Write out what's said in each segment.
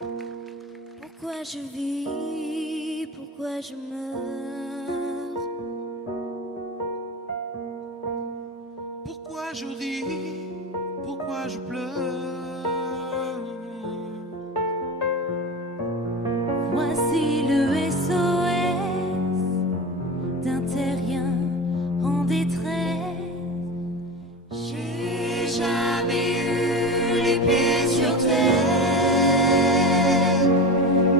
Pourquoi je vis, pourquoi je meurs? Pourquoi je ris, pourquoi je pleure? Voici le SOS d'un terrien en détresse. J'ai jamais eu les pieds sur terre.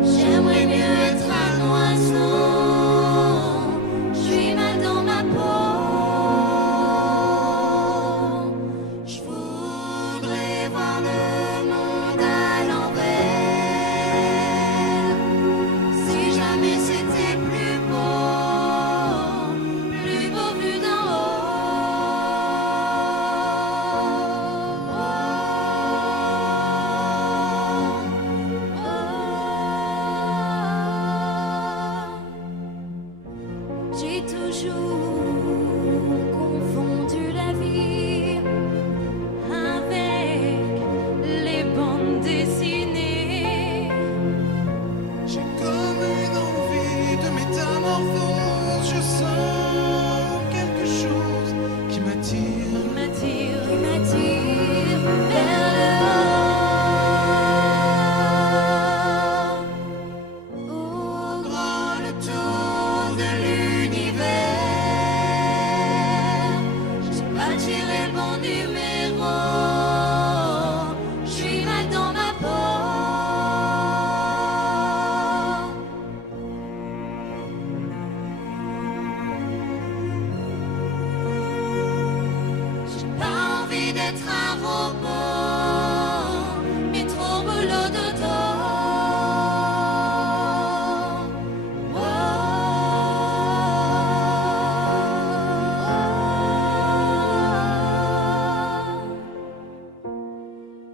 J'aimerais mieux être un oiseau. Je suis mal dans ma peau. Je voudrais voir le monde à l'envers. Si jamais c'était plus beau vu d'en haut. J'ai toujours confondu la vie avec les bandes dessinées. J'ai comme une envie de métamorphose. Je sens quelque chose qui m'attire. Qui m'attire vers le haut. Au grand le tour de l'univers. J'ai pas tiré le bon numéro. Je suis mal dans ma peau. J'ai pas envie d'être un robot, mais trop boulot dodo.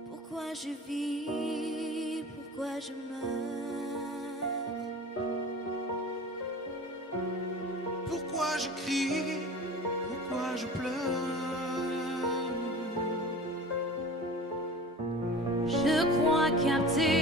Pourquoi je vis, pourquoi je meurs? Pourquoi je crie, pourquoi je pleure? Je crois capter